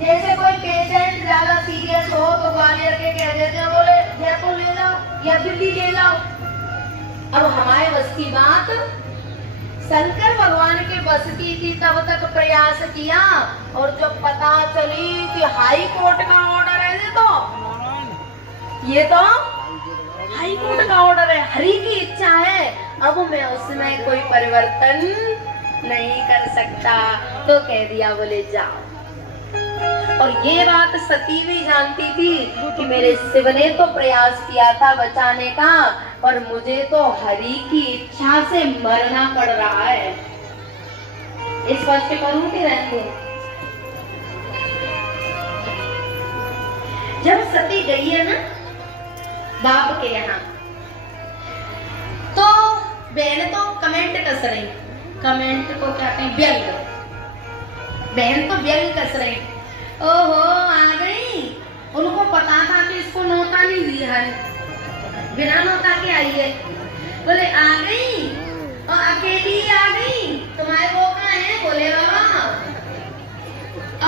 जैसे कोई पेशेंट ज्यादा सीरियस हो तो ग्वालियर के कह देते हैं बोले जयपुर ले जाओ या दिल्ली ले जाओ। अब हमारे बस की बात शंकर भगवान के बस की थी, तब तक प्रयास किया और जब पता चली कि हाई कोर्ट का ऑर्डर है ये तो हाई कोर्ट का ऑर्डर है, हरि की इच्छा है, अब मैं उसमें कोई परिवर्तन नहीं कर सकता, तो कह दिया बोले जाओ। और ये बात सती भी जानती थी कि मेरे शिव ने तो प्रयास किया था बचाने का, और मुझे तो हरि की इच्छा से मरना पड़ रहा है। इस स्पष्ट करूं कि रहने? जब सती गई है ना बाप के यहाँ, तो बहन तो कमेंट कस रही, कमेंट को क्या कहें, व्यंग, बहन तो व्यंग कस रही, ओहो आ गई। उनको पता था कि इसको नौता नहीं दिया है, बिना नौता के आई है, बोले आ गई और अकेली आ गई, तुम्हारे वो कहाँ है, बोले बाबा।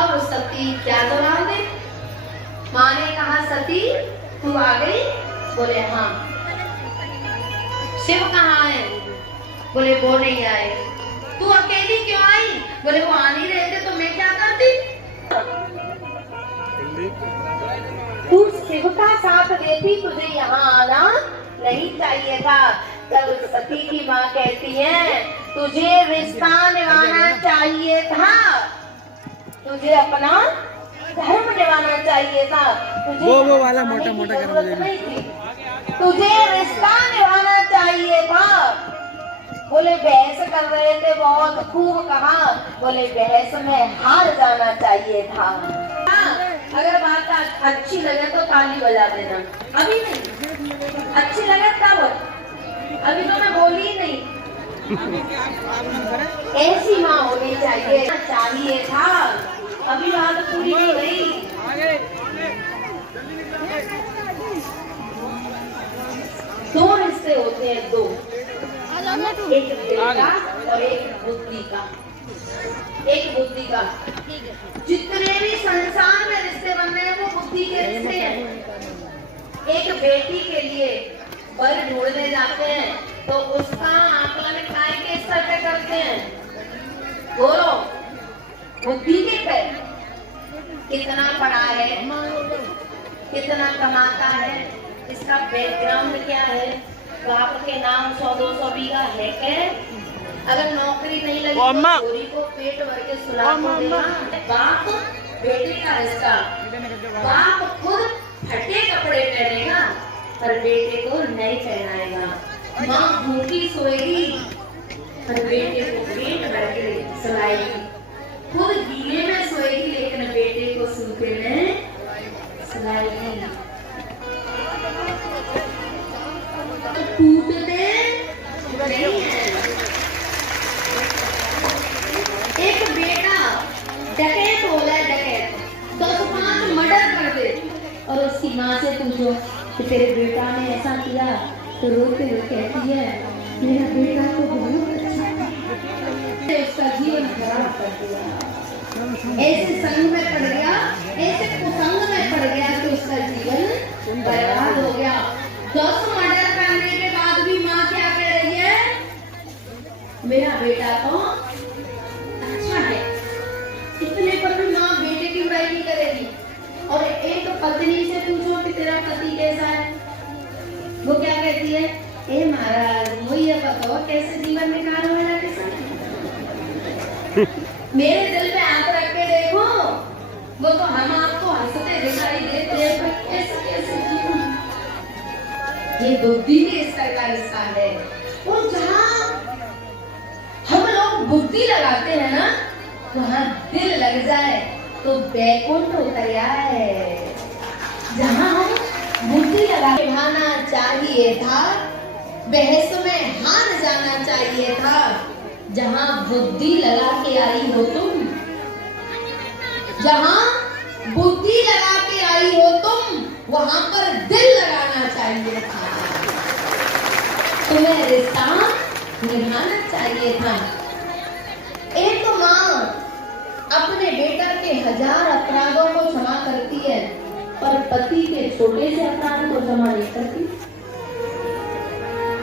अब सती क्या जवाब दे? माँ ने कहा सती तू आ गई, बोले हाँ। शिव कहाँ है, बोले वो नहीं आए। तू अकेली क्यों आई, बोले वो आ नहीं रहे थे तो मैं क्या करती। तू शिव का साथ देती, तुझे यहाँ आना नहीं चाहिए था। तब सती की माँ कहती है तुझे रिश्ता निभाना चाहिए था, तुझे अपना धर्म निभाना चाहिए था, तुझे वो वाला मोटा मोटा नहीं थी, तुझे रिश्ता निभाना चाहिए था। बोले बहस कर रहे थे, बहुत खूब कहा, बोले बहस में हार जाना चाहिए था। अगर बात अच्छी लगे तो ताली बजा देना, अभी नहीं, अच्छी लगे तब, अभी तो मैं बोली ही नहीं। ऐसी माँ होनी चाहिए था, अभी बात पूरी हो गई। दो रिश्ते होते हैं, दो, एक दिल का और एक बुद्धि का, एक बुद्धि का। जितने भी संसार में रिश्ते बन रहे हैं वो बुद्धि के रिश्ते हैं। एक बेटी के लिए वर ढूंढने जाते हैं तो उसका आकलन काय के स्तर पे करते हैं, बोलो बुद्धि के पे, कितना पढ़ा है, कितना कमाता है, इसका बैकग्राउंड क्या है, बाप के नाम 100-200 बीघा है क्या, अगर नौकरी नहीं लगी तो चोरी को पेट भर के सुला को देना। बाप बेटे का रिश्ता, बाप खुद फटे कपड़े पहनेगा पर बेटे को नहीं पहनाएगा, माँ भूखी सोएगी पर बेटे को पेट भर के सुलाएगी, खुद गीले में सोएगी लेकिन बेटे को सूखे में सुलाएगी। टूटते नहीं है। एक बेटा डकैत हो जाए, डकैत 10-5 मर्डर कर दे और उसकी माँ से पूछो कि तेरे बेटा ने ऐसा किया, तो रोते हुए कहती है मेरा बेटा तो बहुत अच्छा था, उसका जीवन खराब कर दिया, ऐसे संग में पड़ गया, ऐसे कुसंग में पड़ गया कि उसका जीवन बर्बाद हो गया। 10 मर्डर करने के बाद भी माँ क्या कह रही है, मेरा बेटा तो अच्छा है, इतने पर भी माँ बेटे की बुराई नहीं करेगी। और एक पत्नी से पूछो कि तेरा पति कैसा है, वो क्या कहती है, ए महाराज वो ये बताओ कैसे जीवन निकालो मेरा के साथ, मेरे दिल पे हाथ रख के देखो, वो तो हम आपको हंसते दिखाई देते हैं, कैसे कैसे जीवन, ये बुद्धि के स्तर का रिश्ता है। और जहाँ हम लोग बुद्धि लगाते हैं ना, वहाँ दिल लग जाए तो बैकुंठ उतर आए। जहाँ हम बुद्धि लगा निभाना चाहिए था, बहस में हार जाना चाहिए था। जहाँ बुद्धि लगा के आई हो तुम, जहाँ बुद्धि लगा के आई हो तुम, वहाँ पर दिल लगाना चाहिए था। तुम्हें रिश्ता निभाना चाहिए था। एक माँ अपने बेटा के 1000 अपराधों को क्षमा करती है, पर पति के छोटे से अपराध को क्षमा नहीं करती।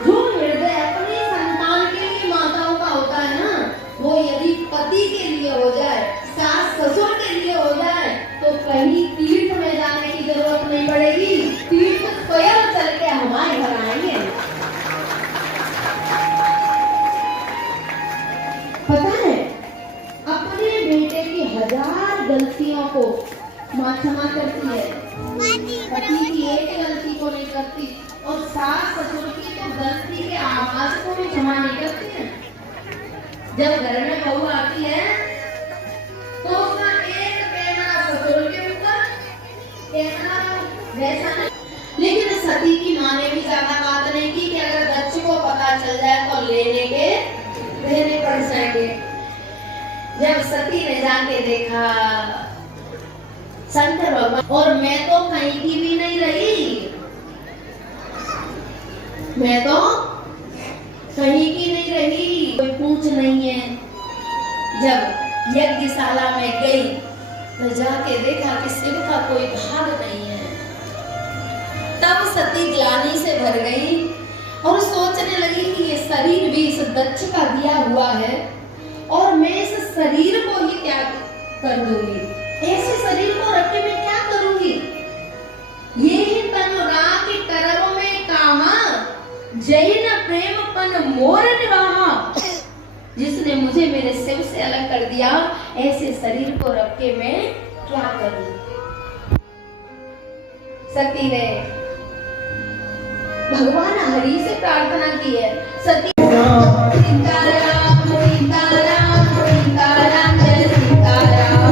जो हृदय अपनी संतान के लिए माताओं का होता है ना, वो यदि पति के लिए हो जाए, सास ससुर के लिए हो जाए, तो कहीं तीर्थ में जाने की जरूरत नहीं पड़ेगी। तीर्थ स्वयं चल के हमारे घर आएंगे। पता है, अपने बेटे की 1000 गलतियों को माँ क्षमा करती है, पति की एक गलती को नहीं करती, और सास ससुर की तो गलती के आवाज को भी क्षमा नहीं करती है। जब घर में बहू आती है तो उसका एक कहना ससुर के ऊपर, कहना वैसा नहीं। लेकिन सती की माँ ने भी ज्यादा बात नहीं की कि अगर दक्ष को पता चल जाए तो देने पड़ जाएंगे। जब सती ने जाके देखा शंकर भगवान, और मैं तो कहीं की भी नहीं रही, मैं तो कहीं की नहीं रही, कोई पूछ नहीं है। जब यज्ञशाला में गई तो जाके देखा कि शिव का कोई भाग नहीं है। तब सती ग्लानि से भर गई और सोचने लगी कि ये शरीर भी इस दक्ष का दिया हुआ है, और मैं इस शरीर को ही त्याग कर दूंगी। ऐसे शरीर को रख के मैं क्या करूंगी? ये ही तन राख करब में कहा, जैन प्रेम पन मोर निवाहा। जिसने मुझे मेरे शिव से अलग कर दिया, ऐसे शरीर को रख के मैं क्या करूं? सती ने भगवान हरि से प्रार्थना की है। सती सीताराम सीताराम सीताराम जय सीताराम,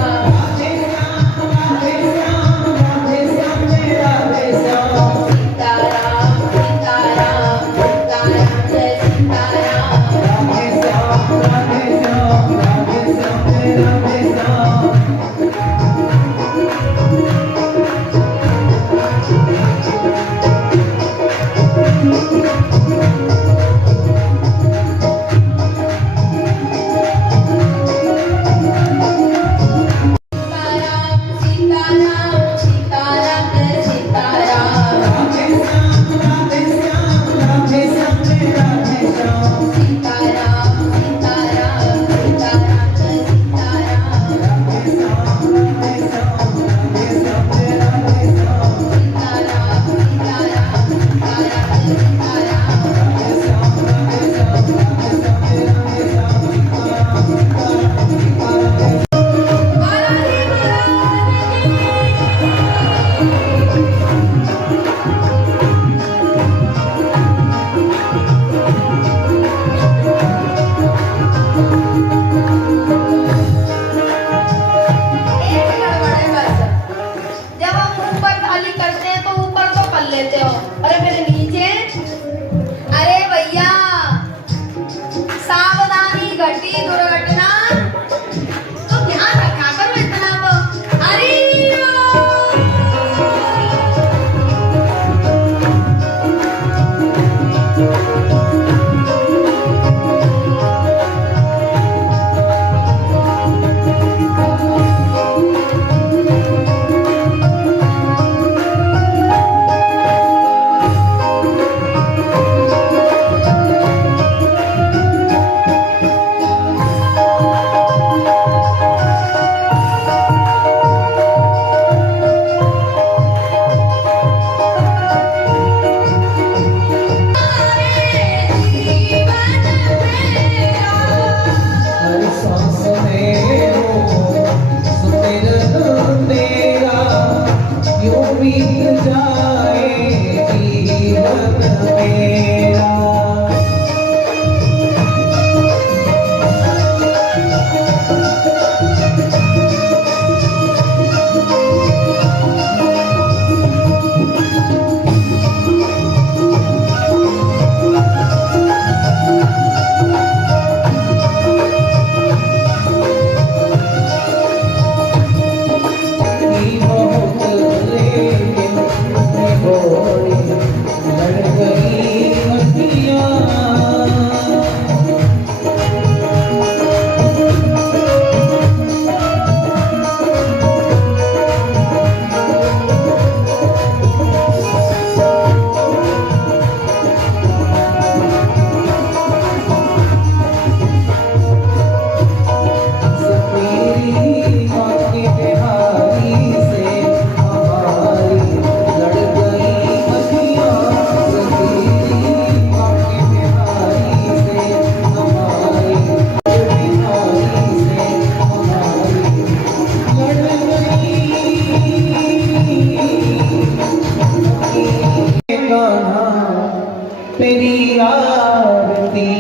आरती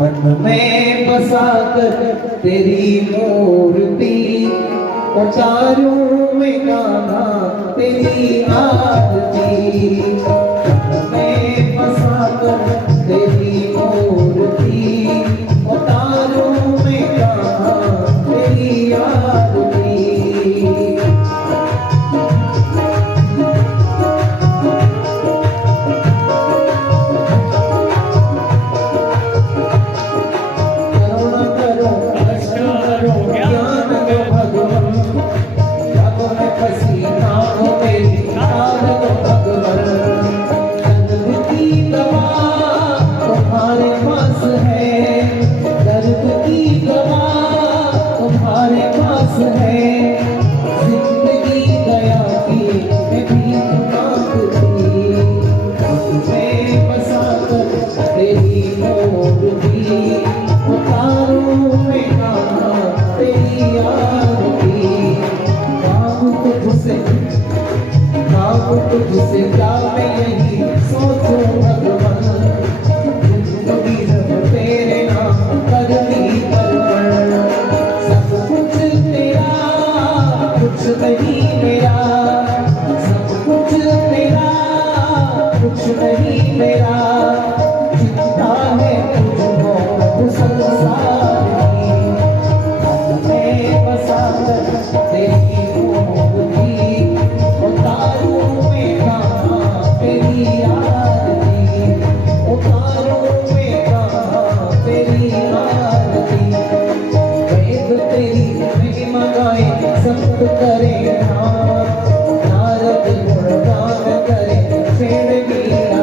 मन में बसा कर तेरी मूर्ति उतारूं मैं गाना तेरी आरती मन में बसा कर तेरी मूर्ति उतारूं मैं गाना तेरी आरती तुझसे क्या मैं यही सोचूं भगवान जिंदगी जब तेरे नाम करनी अर्पण सब कुछ तेरा कुछ नहीं मेरा सब कुछ तेरा कुछ नहीं मेरा चिंता है तुझको प्रभु संसार की मैं बसा कर तेरी मूर्ति उतारूं तेरी आरती उतारूं मैं गाना तेरी आरती वेद तेरी महिमा गाए संत करे नारद गुणगान करे शेर मीरा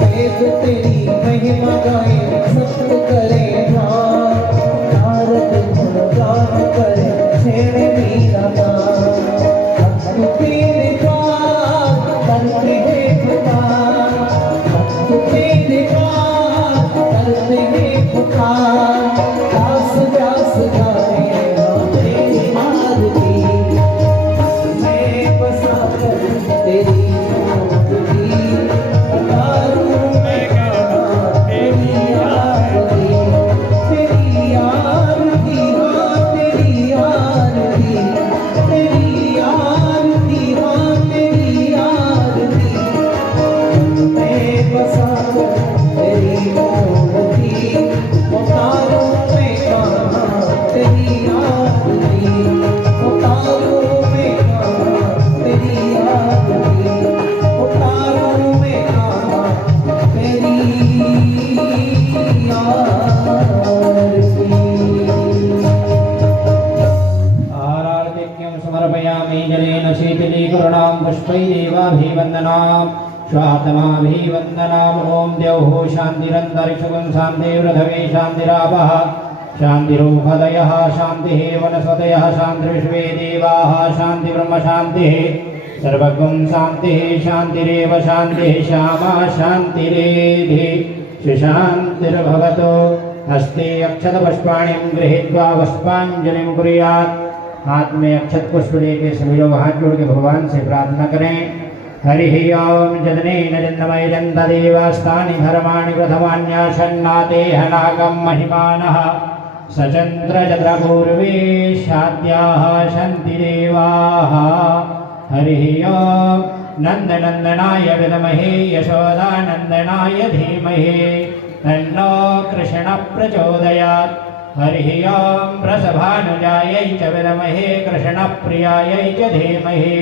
वेद तेरी महिमा गाए संत करे नारद गुणगान करे शेर मीरा तेरे करते हैं पुकार तेरे करते हैं पुकार दास दास गाए तेरी आरती मैं बसा कर तेरी मूर्ति उतारूं मैं गाना तेरी आरती तेरी आरती हाँ तेरी आरती तेरी आरती हाँ तेरी आरती मैं बसा कर तेरी मूर्ति उतारूं मैं गाना तेरी आरती उतारूं मैं गाना तेरी आरती उतारूं मैं गाना तेरी आरती समर्पयामि जलेन शीतलीकरणां पुष्पैरेवाभिवन्दनाम् स्वात्माभिवन्दनाम् ॐ द्यौः शान्तिरन्तरिक्षगुं शान्तिर्पृथिवी शान्तिरापः शान्तिरोपदयः शान्तिः वनस्पतयः शान्तिर्विश्वे देवाः शान्तिब्रह्म शान्तिः सर्वगुं शान्तिः शान्तिरेव शान्तिः श्यामा शान्तिरेधि सुशान्तिर्भवतु हस्ते अक्षतपुष्पाणिं गृहीत्वा पुष्पाञ्जलिं कुर्यात् हाथ में अक्षत पुष्प लेके सभी लोग हाथ जोड़ के भगवान से प्रार्थना करें। हरिः ओम जदनेन जन्मयजन्तदेवास्तानि धर्माणि प्रथमान्याशन्नातेह नागं महिमानः सचन्द्रचन्द्रपूर्वे शाद्याः सन्ति देवाः। हरिः ओम नन्दनन्दनाय विद्महे यशोदानन्दनाय धीमहि तन्नो कृष्णः प्रचोदयात्। हरिः ओम वृषभानुजायै च विद्महे कृष्णप्रियायै च धीमहि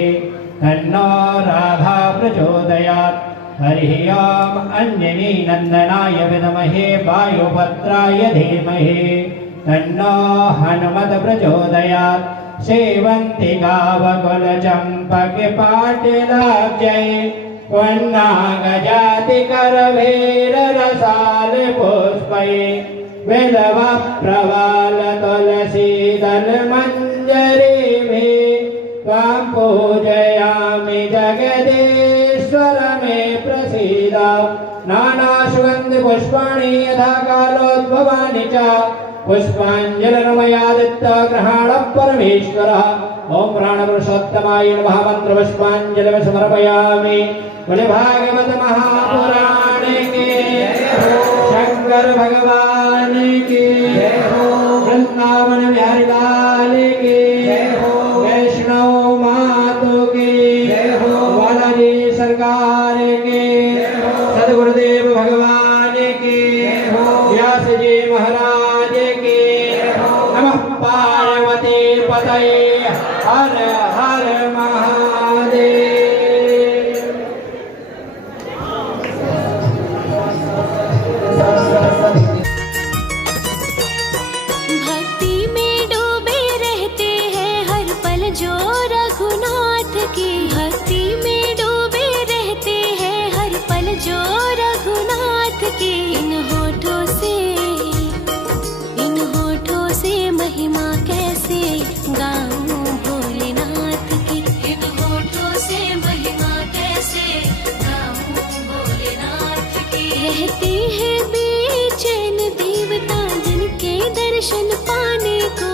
तन्नो राधा प्रचोदयात्। हरिः ओम अंजनीनन्दनाय विद्महे वायुपुत्राय धीमहि तन्नो हनुमत् प्रचोदयात्। सेवन्ति गावकुलचम्पकपाटिलाब्जै पुन्नागजातिकरभेररसालपुष्पै बिल्वप्रवाल तुलसीदलमञ्जरीभिः त्वां पूजयामि जगदीश्वर मे प्रसीद। नानासुगन्धिपुष्पाणि यथा कालोद्भवानि च पुष्पाञ्जलिर्मयादित्य गृहाणः परमेश्वरः। ॐ प्राणपुरुषोत्तमाय नमः मन्त्रपुष्पाञ्जलिं समर्पयामि। बोले भागवत महापुराणे के शंकर भगवान की जय हो। वृंदावन बिहारी लाल की जय हो। वैष्णव मातों की जय हो। बालाजी सरकार की जय हो। सदगुरुदेव भगवान की जय हो। व्यास जी महाराज की जय हो। नमः पार्वती पतये हर हर महादेव। भक्ति में डूबे रहते हैं हर पल जो रघुनाथ की। भक्ति में डूबे रहते हैं हर पल जो रघुनाथ की। इन होठों से महिमा कैसे गाऊं भोलेनाथ की। इन होठों से महिमा कैसे गाऊं भोलेनाथ की। रहती है बेचैन देवता जिनके दर्शन पाने को।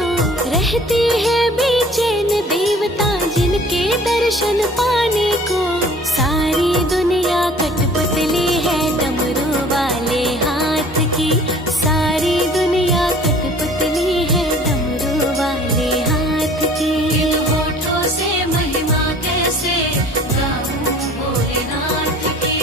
रहती है बेचैन देवता जिनके दर्शन पाने को। सारी दुनिया कठपुतली है डमरू वाले हाथ की। सारी दुनिया कठपुतली है डमरू वाले हाथ की। इन होठों से महिमा कैसे गाऊं भोलेनाथ की।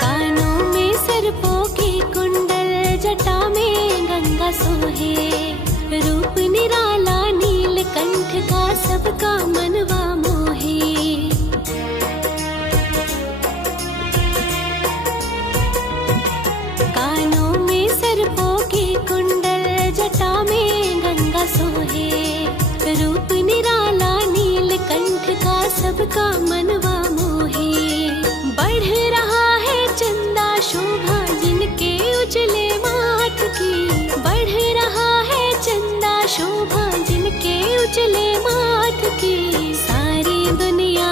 कानों में सर्पों के कुंडल जटा में गंगा सोहे। रूप निराला नीलकंठ का सबका मनवा मोहे। कानों में सर्पों के कुंडल जटा में गंगा सोहे। रूप निराला नीलकंठ का सबका मनवा मोहे। बढ़ रहा है चंदा शोभा जिनके उजले माथ की। बढ़ रहा है चंदा शोभा जिनके उजले माथ की। सारी दुनिया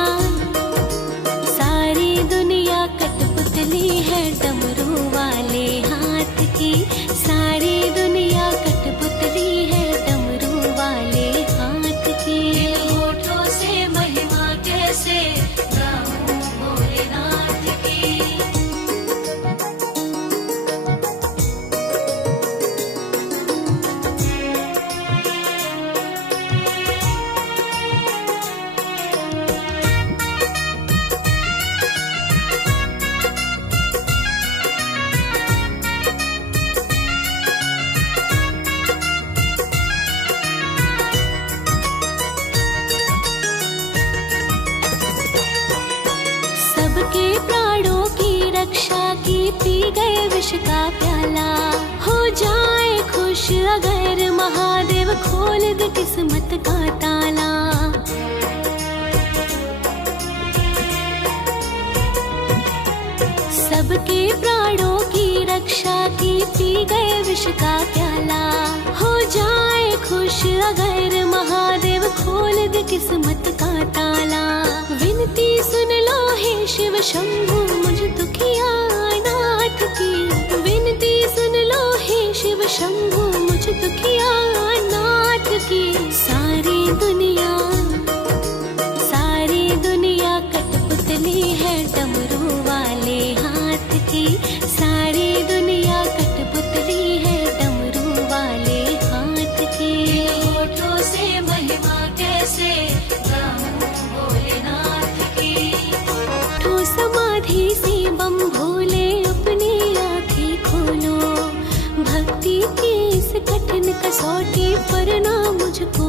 कठपुतली है डमरू वाले हाथ की। सारी दुनिया कठपुतली है डमरू वाले हाथ की। होठों से महिमा कैसे गाऊं भोलेनाथ की। सबके प्राणों की रक्षा की पी गए विष का प्याला। हो जाए खुश अगर महादेव खोल दे किस्मत का ताला। सबके प्राणों की रक्षा की पी गए विष का प्याला। हो जाए खुश अगर महादेव खोल दे किस्मत का ताला। विनती सुन लो हे शिव शंभु मुझ दुखिया नाथ की। विनती सुन लो हे शिव शंभु मुझ दुखिया नाथ की। सारी दुनिया कठपुतली है डमरू वाले हाथ की। सारी दुनिया कठपुतली है डमरू वाले हाथ की। होठों से महिमा कैसे गाऊं भोलेनाथ की। ठो समाधि से बम भोले अपनी आँखें खोलो। भक्ति की इस कठिन कसौटी पर ना मुझको